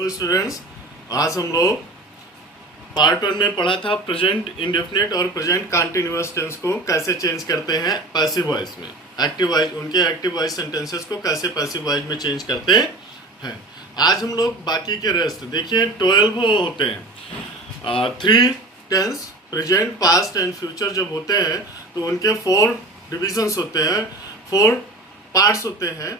तो स्टूडेंट्स, आज हम लोग पार्ट 1 में पढ़ा था प्रेजेंट इंडेफिनिट और प्रेजेंट कंटिन्यूअस टेंस को कैसे चेंज करते हैं पैसिव वॉइस में। एक्टिव वॉइस, उनके एक्टिव वॉइस सेंटेंसेस को कैसे पैसिव वॉइस में चेंज करते हैं। आज हम लोग बाकी के रेस्ट देखिए 12 होते हैं। 3 tense present, past and future जब होते हैं तो उनके 4 डिविजन्स होते हैं, 4 पार्ट्स होते हैं।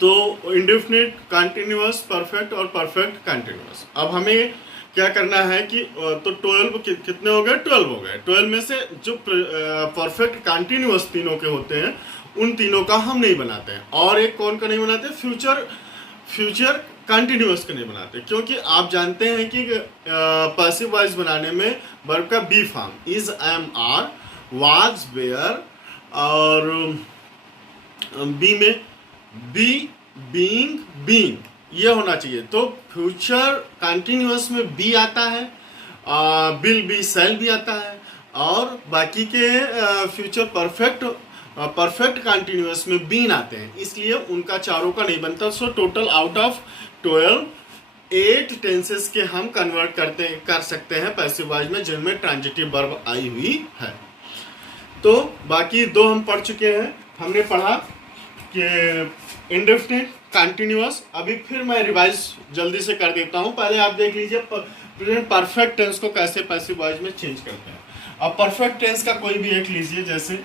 तो इंडेफिनिट, कंटिन्यूअस, परफेक्ट और परफेक्ट कंटिन्यूअस। अब हमें क्या करना है कि तो 12 कितने हो गए? 12 हो गए। 12 में से जो परफेक्ट कंटिन्यूअस तीनों के होते हैं उन तीनों का हम नहीं बनाते हैं। और एक कौन का नहीं बनाते? फ्यूचर कंटिन्यूअस का नहीं बनाते, क्योंकि आप जानते हैं कि पैसिव वॉइस बनाने में वर्ब का be form is, am, are, was, were और बी में बी, बीइंग, बीइंग ये होना चाहिए। तो फ्यूचर कंटिन्यूअस में बी आता है, विल बी, शैल भी आता है, और बाकी के फ्यूचर परफेक्ट कंटिन्यूअस में बीन आते हैं, इसलिए उनका चारों का नहीं बनता। So total out of 12 8 tenses के हम कन्वर्ट कर सकते हैं पैसिव वॉइस में जिनमें ट्रांजिटिव वर्ब आई हुई है। तो बाकी 2 हम पढ़ चुके हैं। हमने पढ़ा कि इंडेफिनिट, कंटिन्यूअस। अभी फिर मैं रिवाइज जल्दी से कर देता हूं। पहले आप देख लीजिए प्रेजेंट परफेक्ट टेंस को कैसे पैसिव वॉइस में चेंज करते हैं। अब परफेक्ट टेंस का कोई भी एक लीजिए, जैसे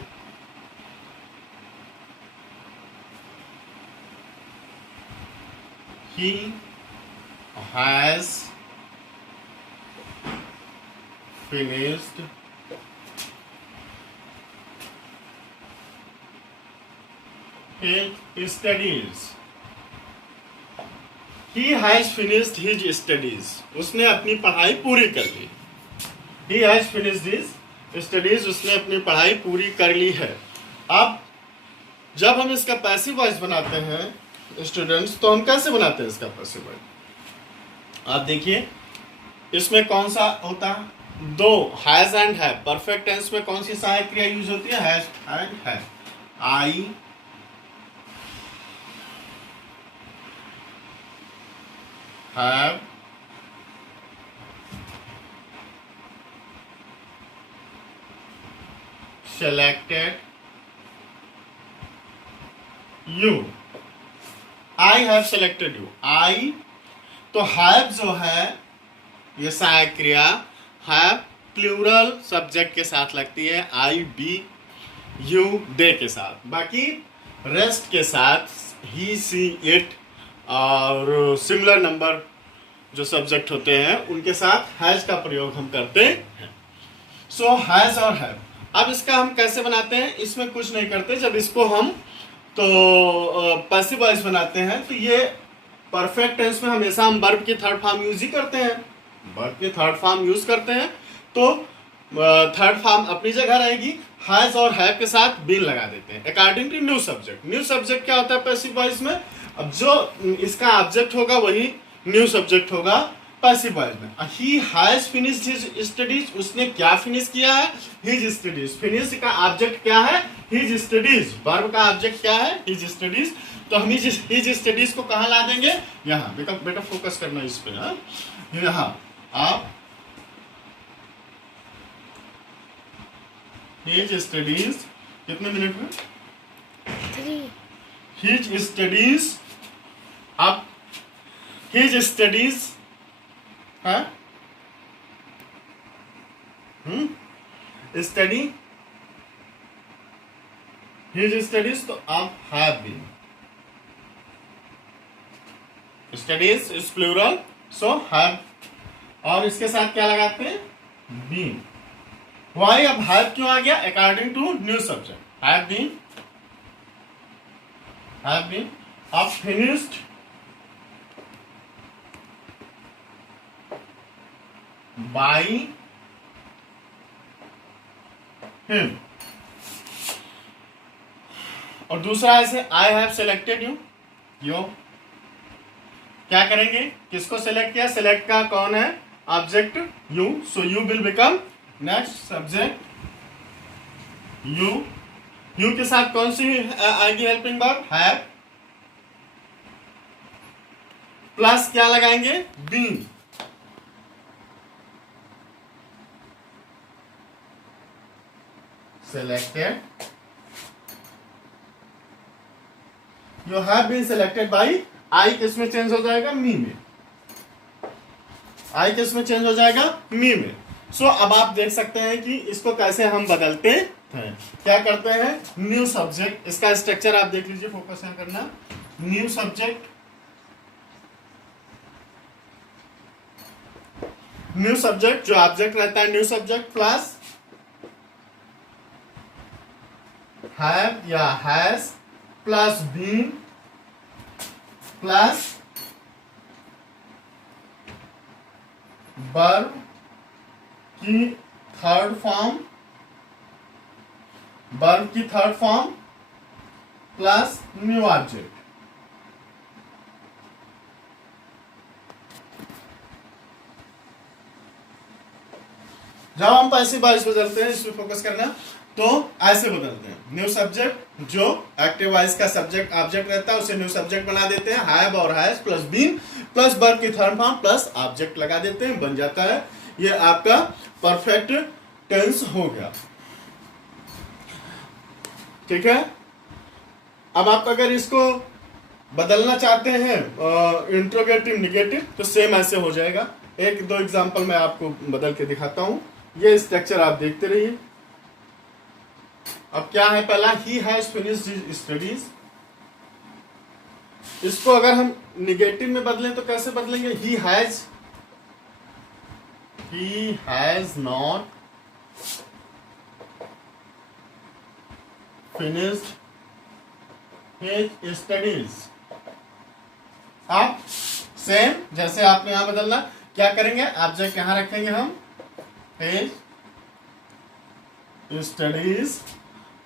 he has finished his studies. He has finished his studies. उसने अपनी पढ़ाई पूरी कर ली। He has finished his studies. उसने अपनी पढ़ाई पूरी कर ली है। अब जब हम इसका पैसिव वॉइस बनाते हैं स्टूडेंट्स, तो हम कैसे बनाते हैं इसका पैसिव वॉइस? आप देखिए इसमें कौन सा होता है? 2 has and have. Perfect tense में कौन सी सहायक क्रिया यूज होती है? Has and have. I have selected you. I have selected you. I तो have जो है ये सहायक क्रिया have प्लूरल सब्जेक्ट के साथ लगती है, आई, बी, यू, दे के साथ। बाकी रेस्ट के साथ ही, सी, इट और सिमिलर नंबर जो सब्जेक्ट होते हैं उनके साथ हैज का प्रयोग हम करते हैं। सो हैज और हैव। अब इसका हम कैसे बनाते हैं? इसमें कुछ नहीं करते। जब इसको हम तो पैसिव वॉइस बनाते हैं तो ये परफेक्ट टेंस में हमेशा हम वर्ब की थर्ड फॉर्म यूज ही करते हैं। वर्ब की थर्ड फॉर्म यूज करते हैं तो थर्ड फॉर्म अपनी जगह रहेगी, हैज और हैव के साथ बीन लगा देते हैं according to new subject. New subject क्या होता है पैसिव वॉइस में? अब जो इसका ऑब्जेक्ट होगा वही न्यू सब्जेक्ट होगा पैसिव वॉइस में। He has finished his studies. उसने क्या फिनिश किया है? His studies. फिनिश का ऑब्जेक्ट क्या है? His studies. वर्ब का ऑब्जेक्ट क्या है? His studies. तो हम हिज स्टडीज को कहाँ ला देंगे? यहाँ। बेटा फोकस करना इस पे। यहाँ आप हिज स्टडीज कितने मिनट में? 3. His studies. आप हिज स्टडीज है स्टडी हिज स्टडीज, तो आप have been. Studies is plural, so have, और इसके साथ क्या लगाते हैं? बीन। वाई? अब हैव क्यों आ गया? According to new subject. Have been अब फिनिश्ड बाय हिम। और दूसरा ऐसे आई हैव सेलेक्टेड यू। क्या करेंगे? किसको सेलेक्ट किया? सेलेक्ट का कौन है object? You. So you will become next subject you. You के साथ कौन सी आएगी हेल्पिंग वर्ब? हैव। प्लस क्या लगाएंगे, been. Selected, you have been selected by, I किस में चेंज हो जाएगा, मी में। आई किस में चेंज हो जाएगा, मी में। सो अब आप देख सकते हैं कि इसको कैसे हम बदलते हैं। क्या करते हैं, न्यू सब्जेक्ट, इसका स्ट्रक्चर आप देख लीजिए, फोकस यहाँ करना। न्यू सब्जेक्ट, न्यू सब्जेक्ट जो ऑब्जेक्ट रहता है, न्यू सब्जेक्ट प्लस हैव या has plus been plus verb की थर्ड फॉर्म, वर्ब की third form plus new object. जब हम पैसिव वॉइस बदलते हैं, इस पे फोकस करना, तो ऐसे बदलते हैं। न्यू सब्जेक्ट जो एक्टिव वॉइस का सब्जेक्ट ऑब्जेक्ट रहता है उसे न्यू सब्जेक्ट बना देते हैं, हैव और has plus been plus verb की थर्ड फॉर्म प्लस ऑब्जेक्ट लगा देते हैं, बन जाता है। ये आपका परफेक्ट टेंस हो गया। ठीक है। अब आप अगर इसको बदलना चाहते हैं इंट्रोगेटिव निगेटिव, तो सेम ऐसे हो जाएगा। एक दो एग्जांपल मैं आपको बदल के दिखाता हूं। ये स्ट्रक्चर आप देखते रहिए। अब क्या है, पहला he has finished his studies. इसको अगर हम निगेटिव में बदलें तो कैसे बदलेंगे, he has not finished his studies. आप सेम जैसे आपने यहां बदलना, क्या करेंगे, ऑब्जेक्ट यहां रखेंगे हम, हिज स्टडीज।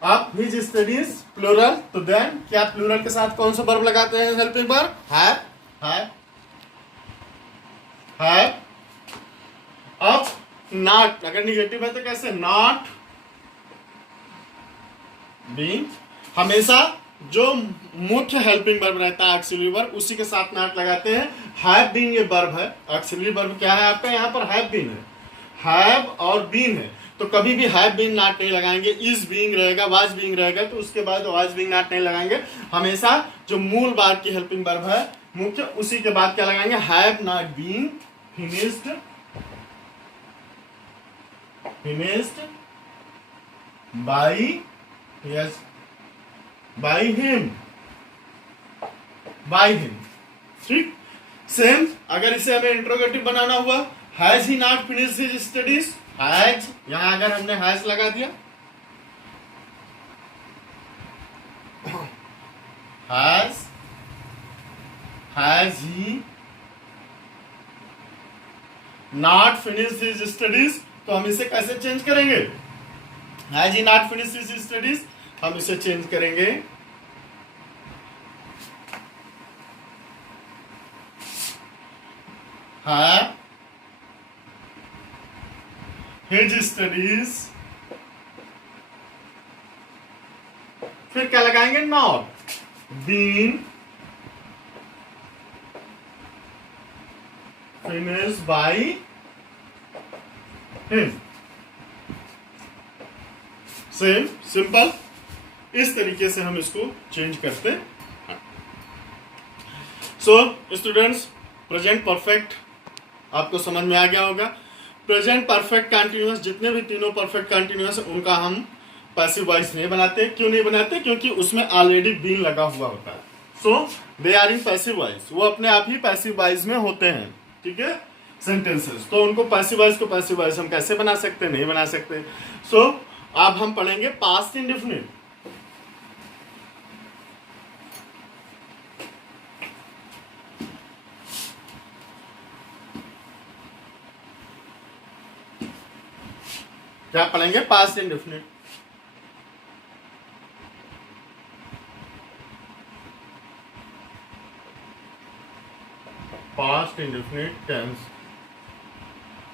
आप हिज स्टडीज प्लूरल, तो देन क्या प्लूरल के साथ कौन सा वर्ब लगाते हैं, हेल्पिंग वर्ब, हैव। अब नॉट, अगर निगेटिव है तो कैसे, नॉट बीइंग। हमेशा जो मुख्य हेल्पिंग वर्ब रहता है ऑक्सिलरी वर्ब, उसी के साथ नॉट लगाते हैं। हैव बीन ये वर्ब है, ऑक्सिलरी वर्ब क्या है आपका, यहाँ पर हैव बीन है, हैव और बीन है, तो कभी भी हैव बीन नॉट नहीं लगाएंगे। इज बीइंग रहेगा, वाज बीइंग रहेगा, तो उसके बाद वाज बीइंग नॉट नहीं लगाएंगे। हमेशा जो मूल बात की हेल्पिंग वर्ब है मुख्य, उसी के बाद क्या लगाएंगे, have not been finished by, yes, by him. ठीक। सेम अगर इसे हमें इंट्रोगेटिव बनाना हुआ, has he not finished his studies, has, यहां अगर हमने हैज लगा दिया, has he not finished his studies, तो हम इसे कैसे चेंज करेंगे, has he not finished his studies, हम इसे चेंज करेंगे हैव हिज स्टडीज, फिर क्या लगाएंगे, not been finished by him. Same simple, इस तरीके से हम इसको चेंज करते हैं। सो स्टूडेंट्स, प्रेजेंट परफेक्ट आपको समझ में आ गया होगा। प्रेजेंट परफेक्ट कंटिन्यूअस, जितने भी तीनों परफेक्ट कंटिन्यूअस उनका हम पैसिव वॉइस नहीं बनाते। क्यों नहीं बनाते, क्योंकि उसमें ऑलरेडी बीन लगा हुआ होता है। So they are in passive voice, वो अपने आप ही पैसिव वॉइस में होते हैं। ठीक है, सेंटेंसेस, तो उनको पैसिव वॉइस को पैसिव वॉइस हम कैसे बना सकते हैं, नहीं बना सकते। सो अब हम पढ़ेंगे पास्ट इंडेफिनिट। क्या पढ़ेंगे, past indefinite. Past indefinite tense.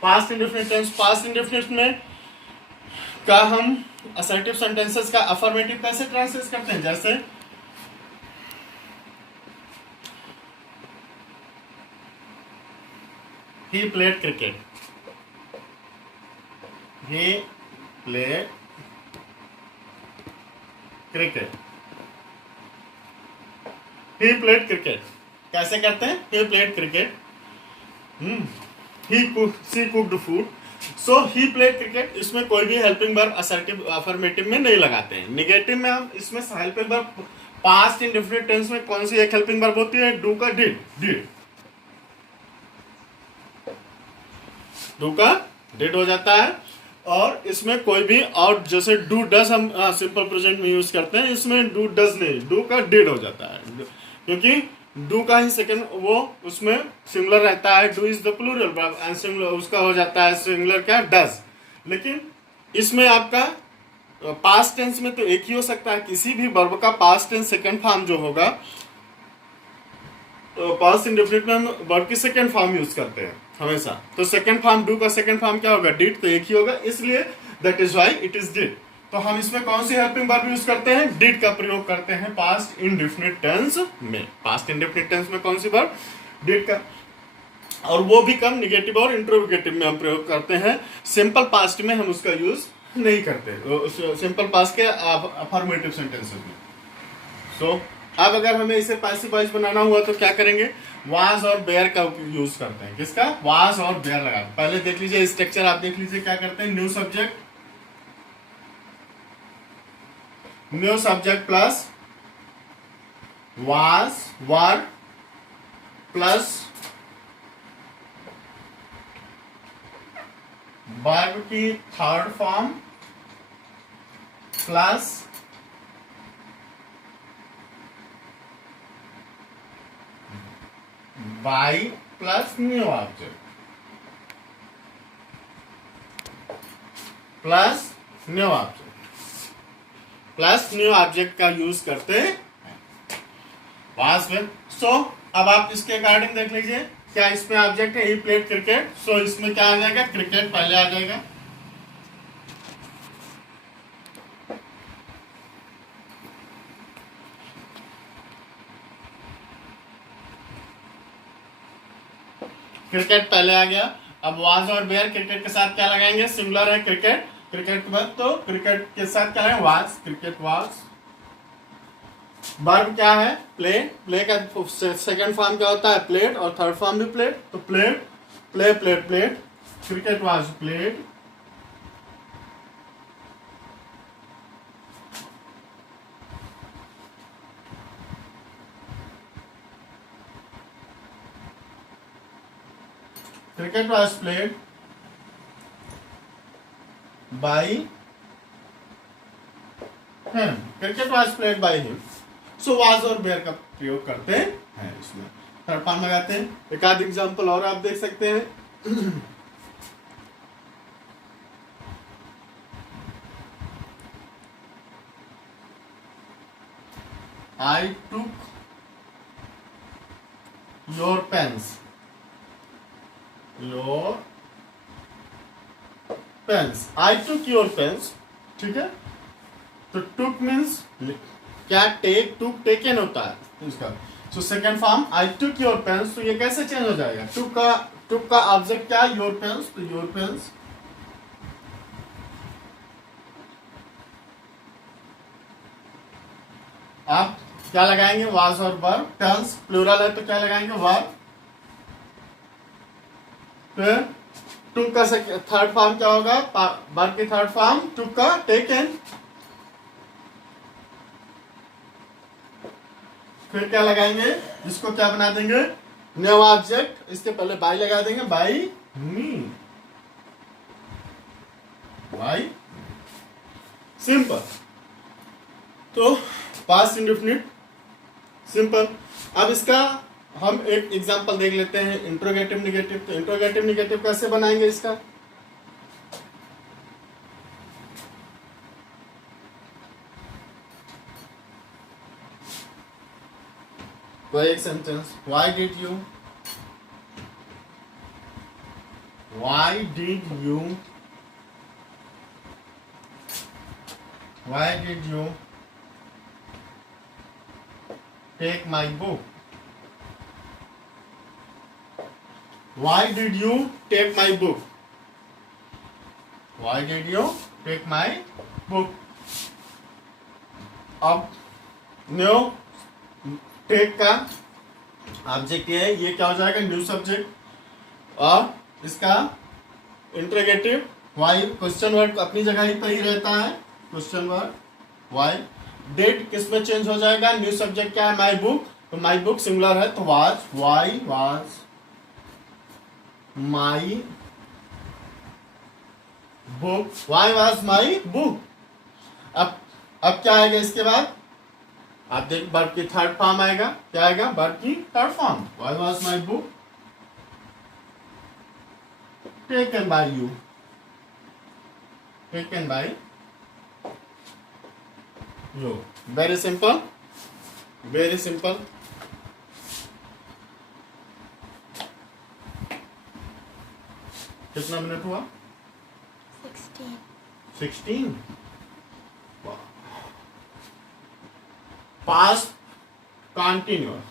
Past indefinite tense, past indefinite में का हम असर्टिव सेंटेंसेस का अफर्मेटिव कैसे ट्रांसलेट करते हैं, जैसे he played cricket, he played cricket, he played cricket. कैसे करते हैं? He played cricket, she cooked food, so he played cricket. इसमें कोई भी हेल्पिंग वर्ब असर्टिव अफर्मेटिव में नहीं लगाते हैं। निगेटिव में हम इसमें helping verb past indefinite tense में कौन सी एक हेल्पिंग वर्ब होती है? डू का डिड, डू का डिड हो जाता है। और इसमें कोई भी और जैसे डू डज हम सिंपल प्रेजेंट में यूज करते हैं, इसमें डू डज नहीं, डू का डिड हो जाता है, क्योंकि डू का ही सेकंड वो उसमें सिंगुलर रहता है। Do is the plural verb and singular उसका हो जाता है सिंगुलर क्या? डज। लेकिन इसमें आपका पास्ट टेंस में तो एक ही हो सकता है। किसी भी वर्ब का पास्ट टेंस सेकंड फॉर्म जो होगा, तो पास्ट इंडेफिनिट में हम वर्ब की सेकंड फॉर्म यूज करते हैं हमेशा। तो सेकंड फॉर्म डू का सेकंड फॉर्म क्या होगा? डिड, तो एक ही होगा, इसलिए that is why it is did. तो हम इसमें कौन सी हेल्पिंग वर्ब यूज करते हैं? डिड का प्रयोग करते हैं पास्ट इंडेफिनिट टेंस में। पास्ट इंडेफिनिट टेंस में कौन सी वर्ब? डिड का। और वो भी कम निगेटिव और इंट्रोगेटिव में हम प्रयोग करते हैं। सिंपल पास्ट में हम उसका यूज नहीं करते, सिंपल पास्ट के अफर्मेटिव सेंटेंसेस में। सो अब अगर हमें इसे पैसिव वॉइस बनाना हुआ तो क्या करेंगे? वाज और बेयर का यूज करते हैं। किसका? वाज और बेयर लगा। पहले देख लीजिए स्ट्रक्चर, आप देख लीजिए क्या करते हैं। New subject, new subject plus was were plus verb की third form plus by plus new object plus new object plus new object का यूज करते हैं पास में। सो अब आप इसके अकॉर्डिंग देख लीजिए, क्या इसमें ऑब्जेक्ट है? ही प्लेड क्रिकेट, सो इसमें क्या आ जाएगा? क्रिकेट पहले आ जाएगा। क्रिकेट पहले आ गया। अब वाज और बेयर क्रिकेट के साथ क्या लगाएंगे? सिमिलर है क्रिकेट, क्रिकेट के बाद तो क्रिकेट के साथ क्या है? Was, cricket was. वर्ब क्या है? प्ले, प्ले का सेकंड फॉर्म क्या होता है? प्लेड, और थर्ड फॉर्म भी प्लेड, तो played, play played played, cricket was played. Cricket was played by him, cricket was played by him. So was और बेयर का प्रयोग करते हैं इसमें, थर्ड फॉर्म लगाते हैं। एक आध एग्जांपल और आप देख सकते हैं। I took your pens, your pens, I took your pens, ठीक है। तो took means क्या? टेक, टुक टेकन होता है इसका। So second form I took your pens, तो ये कैसे चेंज हो जाएगा? टुक का ऑब्जेक्ट क्या? योर पेन्स, तो योर पेन्स। आप क्या लगाएंगे? वाज और वर्ब, टेंस प्लूरल है तो क्या लगाएंगे? वर्ब। फिर टुक का थर्ड फॉर्म क्या होगा? वर्ब की थर्ड फॉर्म टुक का टेकन। फिर क्या लगाएंगे? इसको क्या बना देंगे? न्यू ऑब्जेक्ट, इसके पहले बाई लगा देंगे, बाई मी, बाई। सिंपल। तो पास्ट इंडेफिनिट सिंपल। अब इसका हम एक एग्जांपल देख लेते हैं, इंट्रोगेटिव निगेटिव। तो इंट्रोगेटिव निगेटिव कैसे बनाएंगे इसका? तो एक sentence, why did you take my book? Why did you take my book, why did you take my book. अब न्यू टेक का ऑब्जेक्ट ये क्या हो जाएगा, न्यू सब्जेक्ट, और इसका इंट्रोगेटिव वाई, क्वेश्चन वर्ड अपनी जगह ही पर ही रहता है, क्वेश्चन वर्ड वाई। डेट किस में चेंज हो जाएगा, न्यू सब्जेक्ट क्या है, माई बुक, तो माई बुक सिंगुलर है तो was, why was my book, why was my book. अब क्या आएगा इसके बाद, आप देख वर्ब की थर्ड फॉर्म आएगा, क्या आएगा, वर्ब की third form, why was my book taken by you, taken by you. Very simple, very simple. कितना मिनट हुआ, 16. 16। पास्ट कंटिन्यूअस,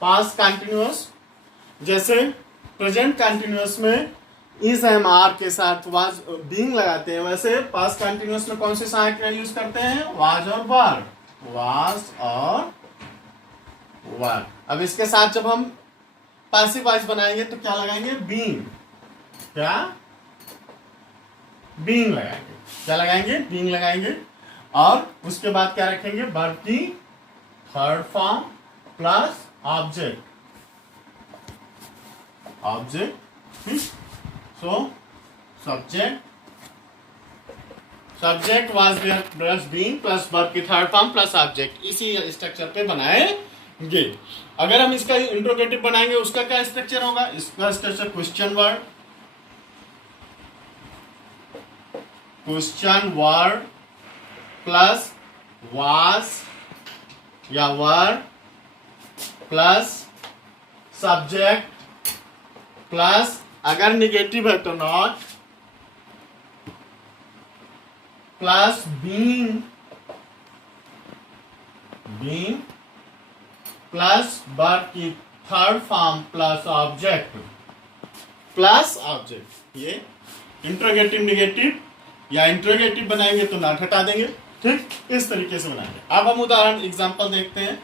पास्ट कंटिन्यूअस, जैसे प्रेजेंट कंटिन्यूअस में इज एम आर के साथ वाज बीइंग लगाते हैं, वैसे पास्ट कंटिन्यूअस में कौन से सहायक यूज करते हैं, वाज और वर, वाज और वर। अब इसके साथ जब हम पैसिव वॉइस बनाएंगे तो क्या लगाएंगे, बीइंग, क्या बीइंग लगाएंगे, क्या लगाएंगे, बीइंग लगाएंगे। और उसके बाद क्या रखेंगे, वर्ब की third form plus object, object, so subject, subject was there plus being plus verb की थर्ड फॉर्म प्लस ऑब्जेक्ट, इसी स्ट्रक्चर पे बनाएंगे। अगर हम इसका इंट्रोगेटिव बनाएंगे उसका क्या स्ट्रक्चर होगा, इसका structure question word, question word plus was या वर प्लस सब्जेक्ट प्लस, अगर निगेटिव है तो not, plus being, being plus verb की third form plus object, plus object. ये इंट्रोगेटिव निगेटिव या इंट्रोगेटिव बनाएंगे तो नॉट हटा देंगे, ठीक, इस तरीके से बनाएंगे। अब हम उदाहरण एग्जांपल देखते हैं।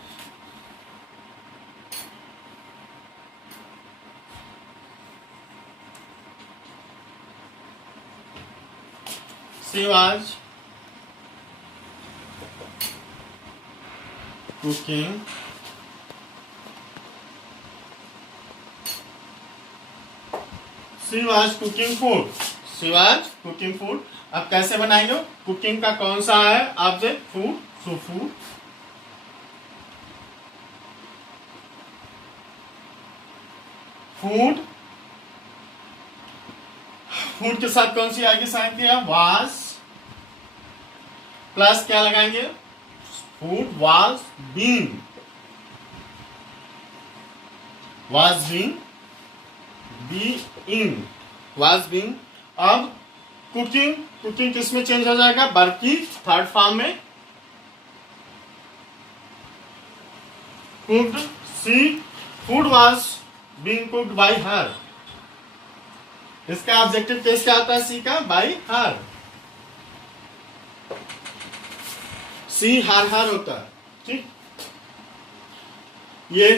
She was cooking food, she was cooking food। अब कैसे बनाएंगे, कुकिंग का कौन सा है object, food, so food, food, food के साथ कौन सी आएगी साइन किया, वाज, प्लस क्या लगाएंगे, food was being, was being, being, was being. अब कुकिंग, कुकिंग किस में चेंज हो जाएगा, वर्ब की थर्ड फॉर्म में, cooked, she, food was being cooked by her, इसका ऑब्जेक्टिव केस क्या आता है, सी का, बाय हर, सी हर होता है, ठीक। ये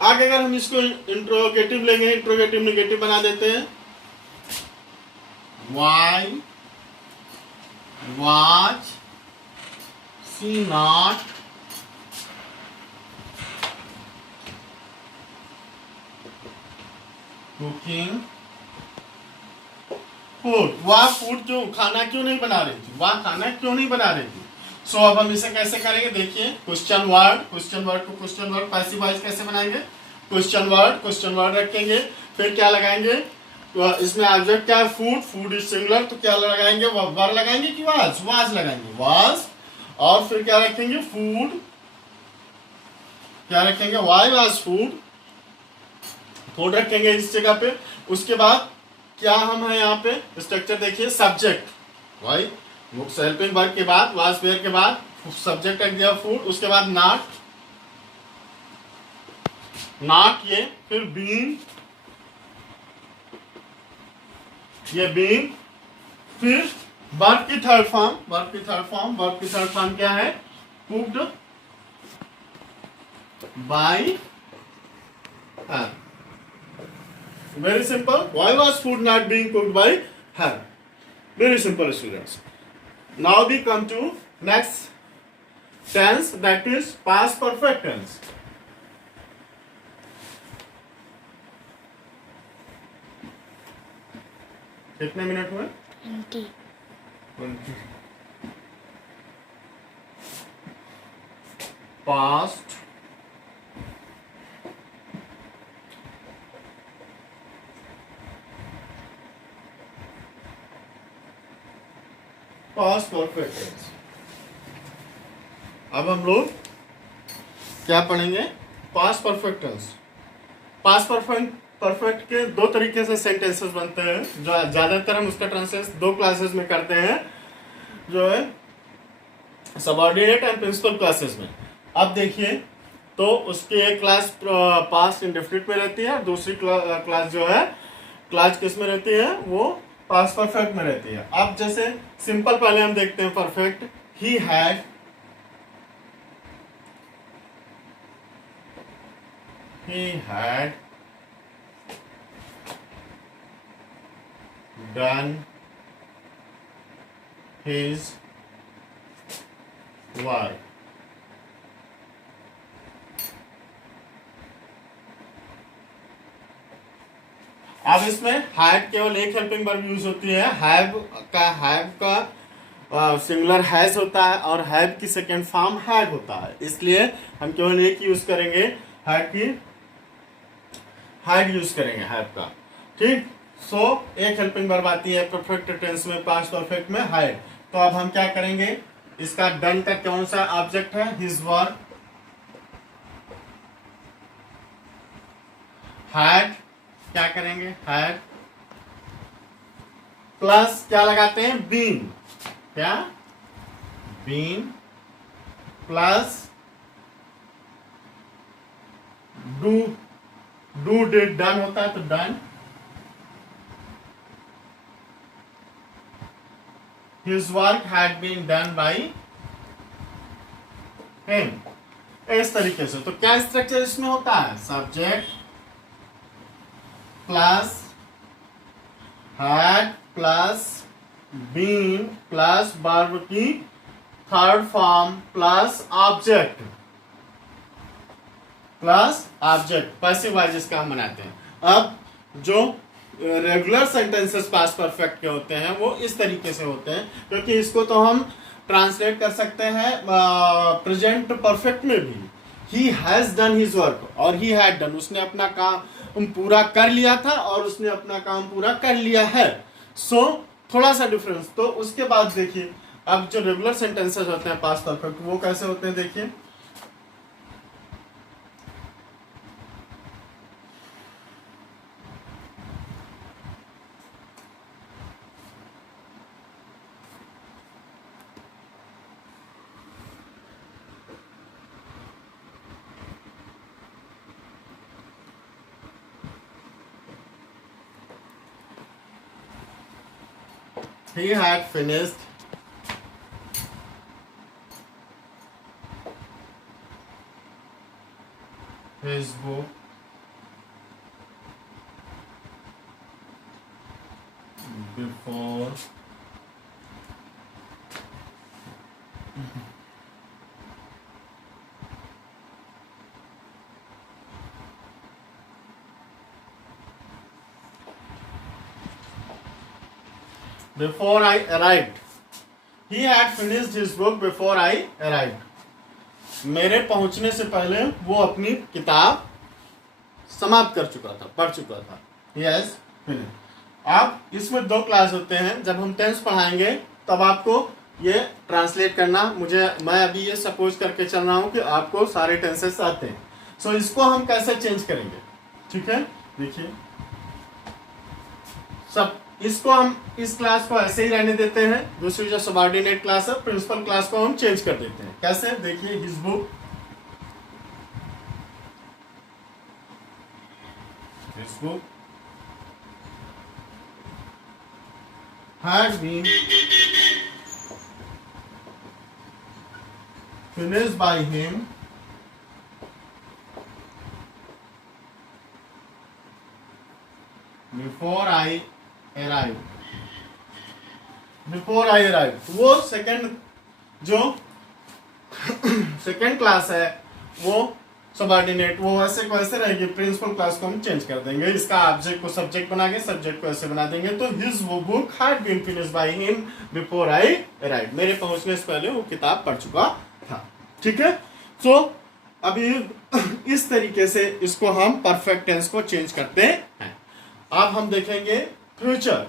आगे अगर हम इसको इंट्रोगेटिव लेंगे, इंट्रोगेटिव निगेटिव बना देते हैं, why was she not cooking food, वह फूड क्यों, खाना क्यों नहीं बना रही थी, वह खाना क्यों नहीं बना रही थी। सो अब हम इसे कैसे करेंगे, देखिए, क्वेश्चन वर्ड, क्वेश्चन वर्ड को क्वेश्चन वर्ड पैसिव वॉइस कैसे बनाएंगे, क्वेश्चन वर्ड रखेंगे, फिर क्या लगाएंगे, तो इसमें ऑब्जेक्ट क्या है, फूड, फूड इज सिंगुलर, तो क्या लगाएंगे, वर लगाएंगे कि वाज, वाज लगाएंगे, वाज, और फिर क्या रखेंगे, फूड, क्या रखेंगे, वाई वाज फूड, फूड रखेंगे इस जगह पे। उसके बाद क्या हम है यहाँ पे स्ट्रक्चर देखिए, सब्जेक्ट वाई, हेल्पिंग वर्ब के बाद, वाज वेयर के बाद सब्जेक्ट रख दिया फूड, उसके बाद नॉट, नॉट ये, फिर बीइंग, ये बीइंग, फिर वर्ब की थर्ड फॉर्म, वर्ब की थर्ड फॉर्म क्या है? Cooked by her. Very simple. Why was food not being cooked by her? Very simple, students. Now we come to next tense, that is past perfect tense. कितने minute हुए? 20. 20. Past perfect tense. अब हम लोग क्या पढ़ेंगे? Past perfect tense. Past perfect के दो तरीके से सेंटेंसेस बनते हैं, जो ज्यादातर हम उसका ट्रांसलेशन दो क्लासेस में करते हैं, जो है सबऑर्डिनेट एंड प्रिंसिपल क्लासेस में. अब देखिए, तो उसकी एक क्लास पास्ट इंडेफिनिट में रहती है, दूसरी क्लास जो है क्लास किस में रहती है? वो पास्ट परफेक्ट में रहती है. अब जैसे सिंपल पहले हम देखते हैं perfect. He had done his work. अब इसमें हैड केवल एक हेल्पिंग वर्ब यूज होती है. हैव का सिंगुलर हैज होता है और हैव की सेकेंड फॉर्म हैड होता है, इसलिए हम केवल एक यूज करेंगे, हैड यूज करेंगे हैव का. ठीक. सो एक हेल्पिंग वर्ब आती है परफेक्ट टेंस में, पास्ट परफेक्ट में, हैड. तो अब हम क्या करेंगे? इसका डन का कौन सा ऑब्जेक्ट है? His work. हैड क्या करेंगे? हैड प्लस क्या लगाते हैं? बीन. क्या? Been plus do did done होता है, तो done. His work had been done by him. इस तरीके से. तो क्या स्ट्रक्चर इसमें होता है? Subject plus had plus been plus verb की third form plus object passive voice जिसका हम बनाते हैं. अब जो रेगुलर सेंटेंसेस पास्ट परफेक्ट के होते हैं वो इस तरीके से होते हैं, क्योंकि इसको तो हम ट्रांसलेट कर सकते हैं प्रेजेंट परफेक्ट में भी. He has done his work और ही हैड डन. उसने अपना काम पूरा कर लिया था और उसने अपना काम पूरा कर लिया है. सो थोड़ा सा डिफरेंस. तो उसके बाद देखिए, अब जो रेगुलर सेंटेंसेस होते हैं पास्ट परफेक्ट, वो कैसे होते हैं? देखिए, he had finished his book before I arrived. He had finished his book before I arrived. मेरे पहुंचने से पहले वो अपनी किताब समाप्त कर चुका था, पढ़ चुका था. Yes, finished. अब इसमें दो क्लास होते हैं. जब हम टेंस पढ़ाएंगे तब आपको ये ट्रांसलेट करना, मैं अभी ये सपोज करके चल रहा हूं कि आपको सारे टेंसेस आते हैं. सो इसको हम कैसे चेंज करेंगे? ठीक है, देखिए, सब इसको हम इस क्लास को ऐसे ही रहने देते हैं, दूसरी जो सबऑर्डिनेट क्लास है प्रिंसिपल क्लास को हम चेंज कर देते हैं। कैसे? देखिए his book, his book had been finished by him before I arrived. Before I arrived, वो सेकंड जो सेकंड क्लास है वो सबऑर्डिनेट, वो ऐसे को ऐसे रहेगी, प्रिंसिपल क्लास को हम चेंज कर देंगे, इसका ऑब्जेक्ट को सब्जेक्ट बना के सब्जेक्ट को ऐसे बना देंगे। तो हिज वो book had been finished by him before I arrived, मेरे पहुंचने से पहले वो किताब पढ़ चुका था। ठीक है, सो अभी इस तरीके से इसको हम परफेक्ट टेंस को चेंज करते हैं। अब हम देखेंगे फ्यूचर।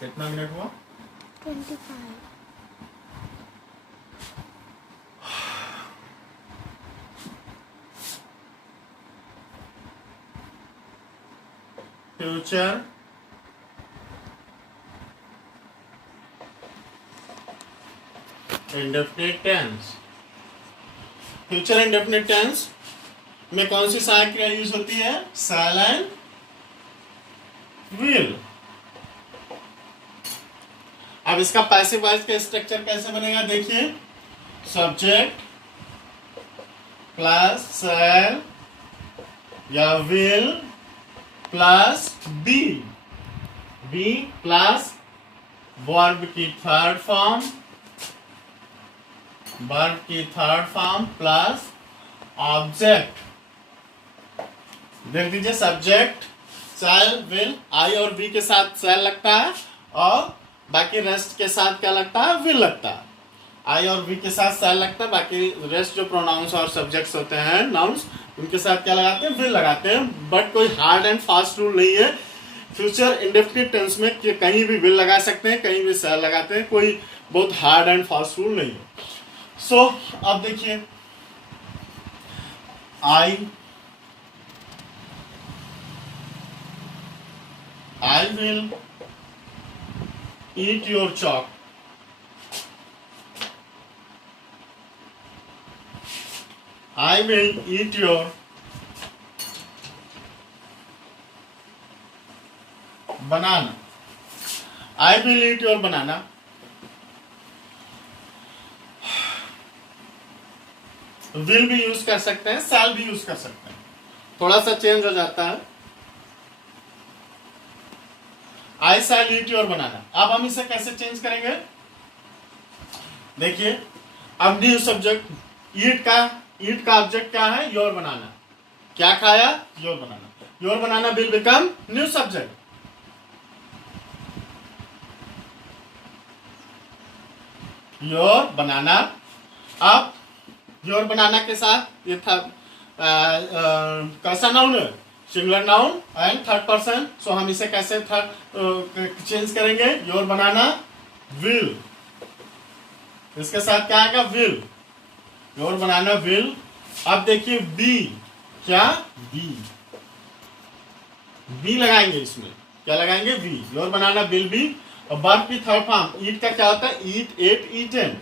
कितना मिनट हुआ? 25. Future indefinite tense. Future indefinite tense में कौन सी सहायक क्रिया यूज होती है? Shall and will. अब इसका पैसिव वॉइस का स्ट्रक्चर कैसे बनेगा? देखिए, सब्जेक्ट प्लस शैल या will plus be, be plus verb की थर्ड फॉर्म, वर्ब की थर्ड फॉर्म प्लस ऑब्जेक्ट। देख दीजिए, सब्जेक्ट शैल विल, आई और बी के साथ शैल लगता है और बाकी रेस्ट के साथ क्या लगता है? विल लगता है। आई और वी के साथ शैल लगता है, बाकी रेस्ट जो प्रोनाउंस और सब्जेक्ट्स होते हैं नाउन्स उनके साथ क्या लगाते हैं? विल लगाते हैं। बट कोई हार्ड एंड फास्ट रूल नहीं है फ्यूचर इंडेफिनिट टेंस में कि कहीं भी विल लगा सकते हैं, कहीं भी शैल लगाते हैं, कोई बहुत हार्ड एंड फास्ट रूल नहीं है। सो अब देखिए, I will eat your chalk. I will eat your banana. I will eat your banana. will भी यूज कर सकते हैं, shall भी यूज कर सकते हैं, थोड़ा सा चेंज हो जाता है। I shall eat your banana। अब हम इसे कैसे चेंज करेंगे? देखिए, अब न्यू सब्जेक्ट, ईट का ऑब्जेक्ट क्या है? Your banana. क्या खाया? Your banana. Your banana will become new subject. Your banana. अब योर बनाना के साथ ये था कैसा नाउन है? Singular noun and third person. So हम इसे कैसे चेंज करेंगे? योर बनाना विल, इसके साथ क्या आएगा? विल। Your banana will. अब देखिए बी, क्या? बी लगाएंगे, इसमें क्या लगाएंगे? Be. Your banana will be. और वर्ब की थर्ड फॉर्म ईट का क्या होता है? Eat, ate, eaten.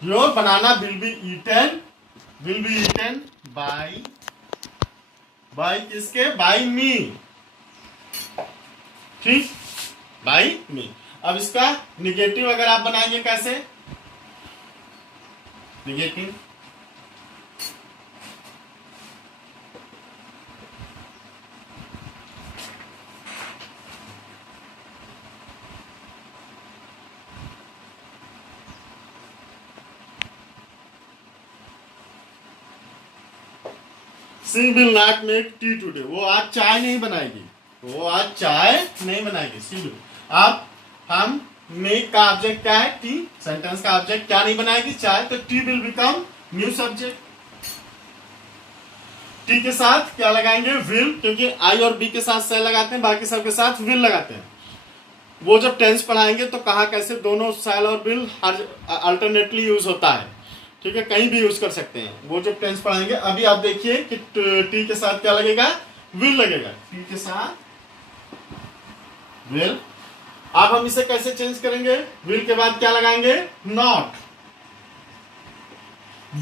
Your banana will be eaten, will be eaten by किसके? by me। ठीक, by me। अब इसका निगेटिव अगर आप बनाएंगे कैसे? Negative she will not make tea today. वो आज चाय नहीं बनाएगी, वो आज चाय नहीं बनाएगी। सी विल। अब हम मेक का ऑब्जेक्ट क्या है? टी। सेंटेंस का ऑब्जेक्ट क्या नहीं बनाएगी? चाय। तो T will become new subject. T के साथ क्या लगाएंगे? विल, क्योंकि आई और बी के साथ से लगाते हैं, बाकी सब के साथ विल लगाते हैं। वो जब टेंस पढ़ाएंगे तो कहा कैसे दोनों शैल और विल अल्टरनेटली यूज होता है। ठीक है, कहीं भी यूज कर सकते हैं, वो जब टेंस पढ़ाएंगे। अभी आप देखिए कि टी के साथ क्या लगेगा, विल लगेगा, टी के साथ विल। अब हम इसे कैसे चेंज करेंगे, विल के बाद क्या लगाएंगे, नॉट।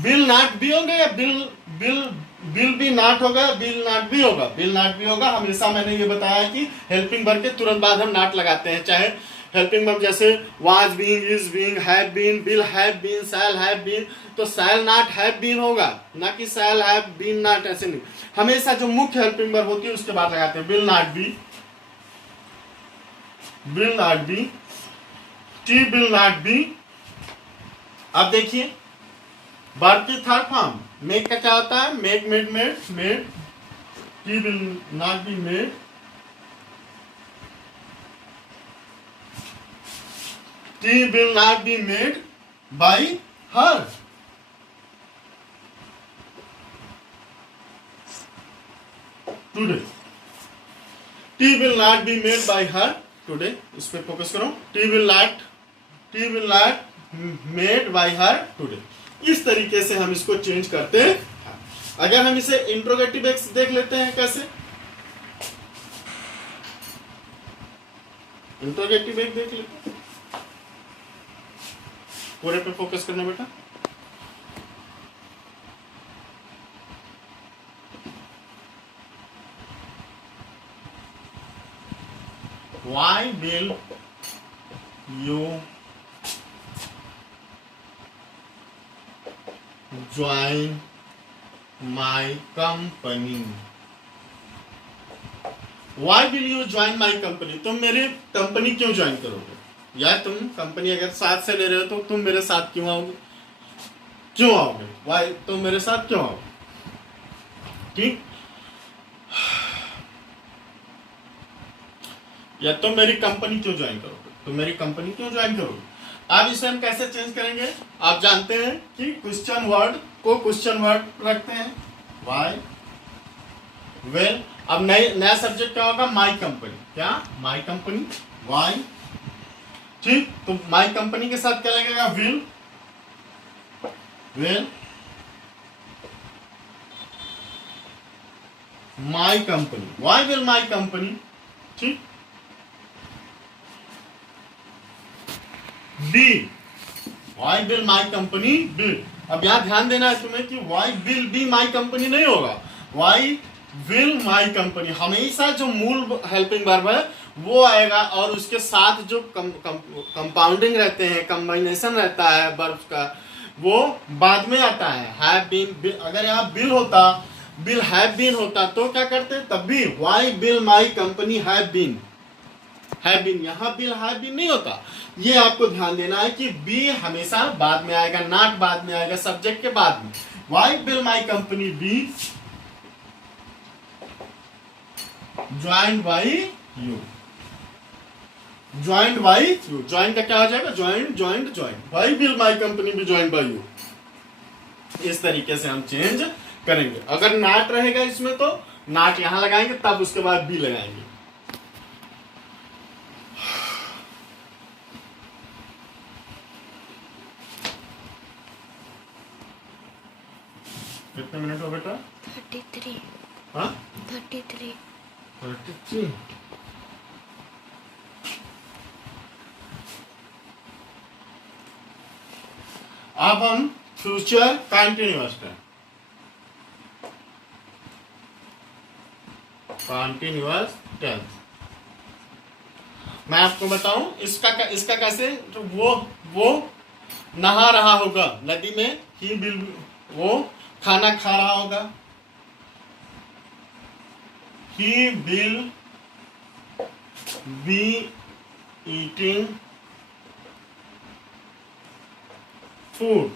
बिल नॉट भी होगा या बिल बिल बिल भी नॉट होगा, बिल नॉट भी होगा, बिल नॉट भी होगा। हमेशा मैंने ये बताया कि हेल्पिंग वर्ब के तुरंत बाद हम नॉट लगाते हैं, चाहे हेल्पिंग वर्ब जैसे was being, is being, have been, will have been, shall have been, तो शैल नॉट हैव बीन होगा, ना कि शैल हैव बीन नॉट, ऐसे नहीं। हमेशा जो मुख्य हेल्पिंग वर्ब होती है उसके बाद लगाते हैं, will not be, will not be, T will not be. अब देखिए वर्ब की थर्ड फॉर्म मेक का क्या होता है, make, made, made, made, T will not be made, T will not be made by her. Today, T will not be made by her today, इस पे focus करो, T will not made by her today. इस तरीके से हम इसको change करते हैं। अगर हम इसे इंट्रोगेटिव एक्स देख लेते हैं, कैसे इंट्रोगेटिव एक्स देख लेते हैं, पूरे पे फोकस करना बेटा। Why will you join my company? Why will you join my company? तुम मेरे कंपनी क्यों ज्वाइन करोगे, या तुम कंपनी अगर साथ से ले रहे हो तो तुम मेरे साथ क्यों आओगे, क्यों आओगे, Why तुम मेरे साथ क्यों आओगे, ठीक। या तुम मेरी कंपनी क्यों ज्वाइन करोगे, तुम मेरी कंपनी क्यों ज्वाइन करोगे। अब इसे हम कैसे चेंज करेंगे, आप जानते हैं कि क्वेश्चन वर्ड को क्वेश्चन वर्ड रखते हैं, वाई, वेल। अब नया सब्जेक्ट क्या होगा, माई कंपनी, क्या, माई कंपनी, वाई, ठीक। तो माई कंपनी के साथ क्या लगेगा, will, well, my company, why will my company, ठीक। Be, why will my company be. अब यहां ध्यान देना है तुम्हें कि why will be my company नहीं होगा, वाई विल माई कंपनी। हमेशा जो मूल हेल्पिंग वर्ब है वो आएगा, और उसके साथ जो कंपाउंडिंग रहते हैं, कॉम्बिनेशन रहता है वर्ब्स का, वो बाद में आता है। हैव बीन, अगर यहाँ बिल होता, बिल हैव बीन होता तो क्या करते, तब भी why will my company have been, have been, यहाँ बिल हैव बीन नहीं होता। ये आपको ध्यान देना है कि बी हमेशा बाद में आएगा, नॉट बाद में आएगा, सब्जेक्ट के बाद में। Why will my company be joined by you, joined by you, join का क्या हो जाएगा, joined, joined, join, why will my company be joined by you. इस तरीके से हम चेंज करेंगे। अगर नॉट रहेगा इसमें तो नॉट यहां लगाएंगे, तब उसके बाद बी लगाएंगे। कितने मिनट हो बेटा, 33, हाँ 33, 33। अब हम future continuous tense, continuous tense मैं आपको बताऊं इसका कैसे, तो वो नहा रहा होगा नदी में, ही विल, वो खाना खा रहा होगा, he will be eating food,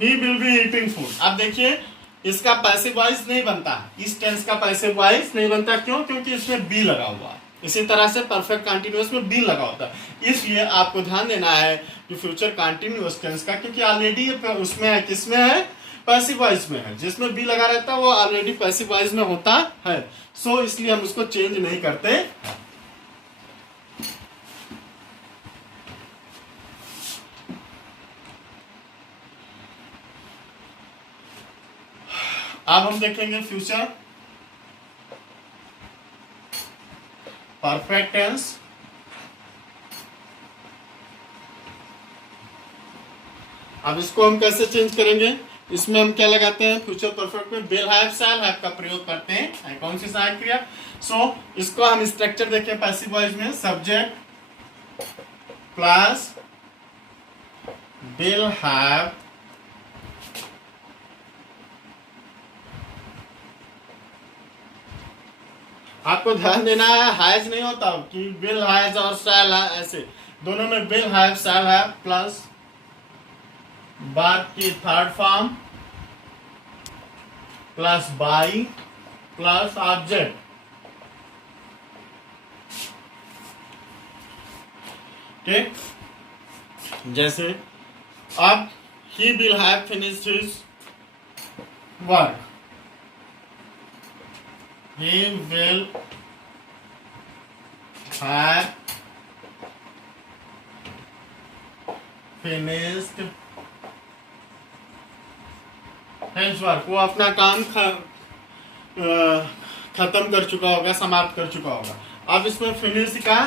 he will be eating food. अब देखिए इसका पैसिव वॉइस नहीं बनता, इस टेंस का पैसिव वॉइस नहीं बनता, क्यों, क्योंकि इसमें बी लगा हुआ है। इसी तरह से परफेक्ट कंटिन्यूअस में बी लगा होता है, इसलिए आपको ध्यान देना है कि फ्यूचर कंटिन्यूअस टेंस का, क्योंकि ऑलरेडी उसमें है, किसमें है, पैसिव वॉइस में है, जिसमें बी लगा रहता है वो ऑलरेडी पैसिव वॉइस में होता है। सो इसलिए हम उसको चेंज नहीं करते। अब हम देखेंगे फ्यूचर परफेक्ट टेंस। अब इसको हम कैसे चेंज करेंगे, इसमें हम क्या लगाते हैं, फ्यूचर परफेक्ट में विल हैव शैल हैव का प्रयोग करते हैं। कौन सी सहायक क्रिया। सो इसको हम स्ट्रक्चर देखें पैसिव वॉइस में, सब्जेक्ट प्लस विल हैव आपको ध्यान देना है, हैज नहीं होता कि विल हैज और शैल है, ऐसे दोनों में will have shall have plus verb की third form plus by plus object. ठीक, जैसे अब ही will have finished his work, he will have finished his work, वो अपना काम खत्म कर चुका होगा, समाप्त कर चुका होगा। अब इसमें फिनिश का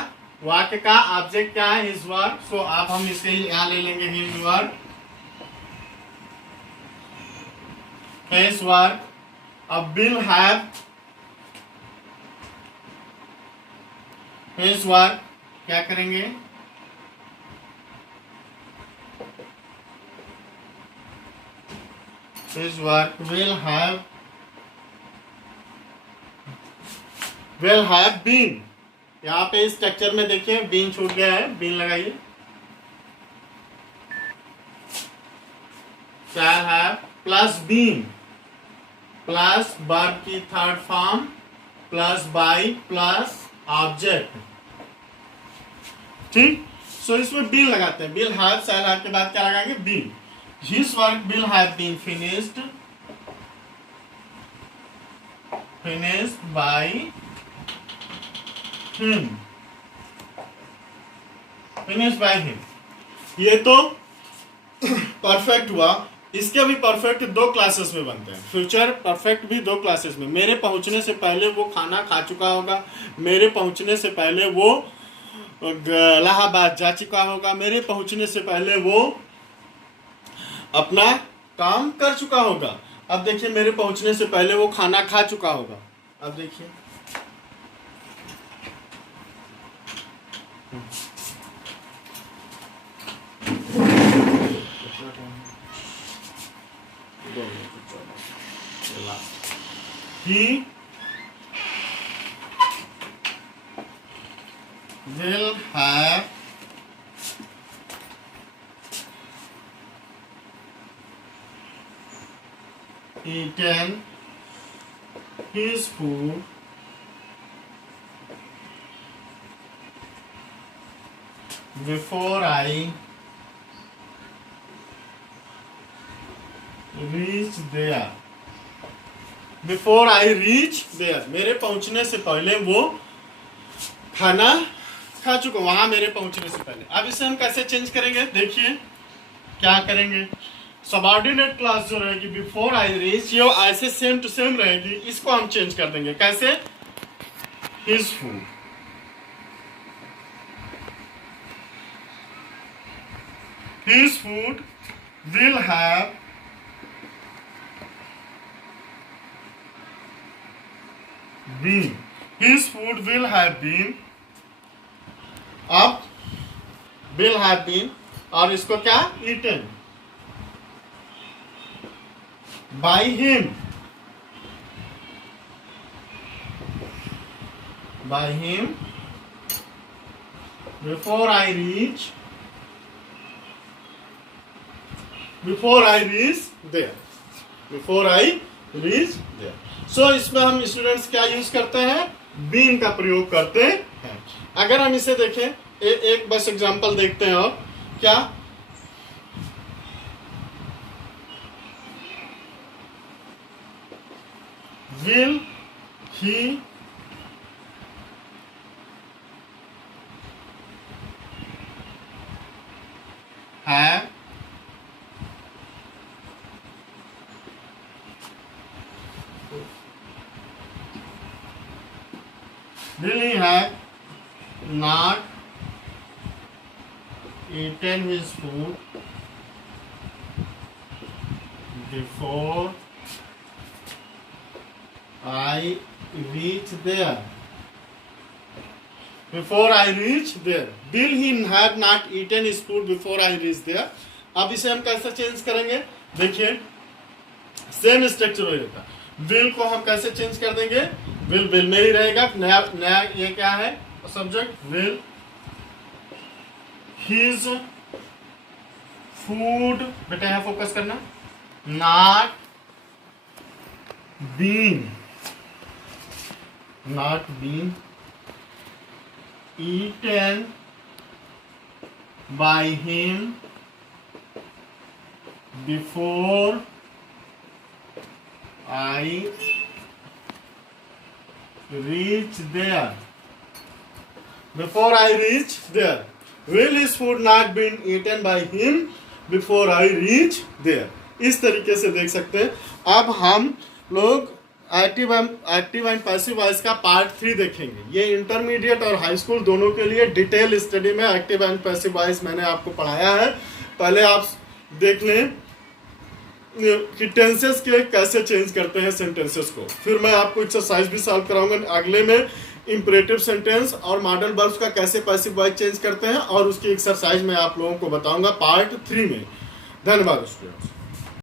वाक्य का ऑब्जेक्ट क्या है, हिज वर्क। सो आप हम इसके यहाँ ले लेंगे हिज वर्क, हिज वर्क। अब विल हैव हिज वर्क क्या करेंगे, his work will have been. यहाँ पे स्ट्रक्चर में देखिए बीन छूट गया है, बीन लगाइए, shall have plus been plus verb की third form plus by plus object. ठीक, सो इसमें बीन लगाते हैं, विल हैव शैल हैव के बाद क्या लगाएंगे, been. His work will have been finished by him, finished by him. ये तो परफेक्ट हुआ। इसके भी परफेक्ट दो क्लासेस में बनते हैं, फ्यूचर परफेक्ट भी दो क्लासेस में। मेरे पहुंचने से पहले वो खाना खा चुका होगा, मेरे पहुंचने से पहले वो इलाहाबाद जा चुका होगा, मेरे पहुंचने से पहले वो अपना काम कर चुका होगा। अब देखिए मेरे पहुंचने से पहले वो खाना खा चुका होगा। अब देखिए he will have eaten his food before I reach there। Before I reach there, मेरे पहुंचने से पहले वो खाना खा चुका, वहां मेरे पहुंचने से पहले। अब इसे हम कैसे चेंज करेंगे, देखिए क्या करेंगे। सबऑर्डिनेट क्लास जो रहेगी बिफोर आई रीच, ये ऐसे सेम टू सेम रहेगी, इसको हम चेंज कर देंगे। कैसे, his food, his food will have been, his food will have been। अब will have been और इसको क्या, eaten by him, before I reach there। सो इसमें हम स्टूडेंट्स क्या यूज करते हैं, बीन का प्रयोग करते हैं। अगर हम इसे देखें, एक बस एग्जांपल देखते हैं। और क्या, will he have eaten his food before I reach there. Before I reach there. Bill he had not eaten his food before I reach there. अब इसे हम कैसे चेंज करेंगे? देखिए सेम स्ट्रक्चर हो जाता है। विल को हम कैसे चेंज कर देंगे? विल में ही रहेगा। नया नया ये क्या है? सब्जेक्ट विल हिज फूड, बेटा यहां फोकस करना, not been eaten by him before I reach there. Before I reach there. Will his food not been eaten by him before I reach there? इस तरीके से देख सकते हैं। अब हम लोग एक्टिव एंड पैसिव वॉइस का पार्ट 3 देखेंगे। ये इंटरमीडिएट और हाई स्कूल दोनों के लिए डिटेल स्टडी में एक्टिव एंड पैसिव वॉइस मैंने आपको पढ़ाया है। पहले आप देख लें कि टेंसेस के कैसे चेंज करते हैं सेंटेंसेस को, फिर मैं आपको एक्सरसाइज भी सॉल्व कराऊंगा। अगले में इंपरेटिव सेंटेंस और मॉडल वर्ब्स का कैसे पैसिव वॉइस चेंज करते हैं और उसकी एक्सरसाइज मैं आप लोगों को बताऊंगा पार्ट 3 में। धन्यवाद स्टूडेंट्स।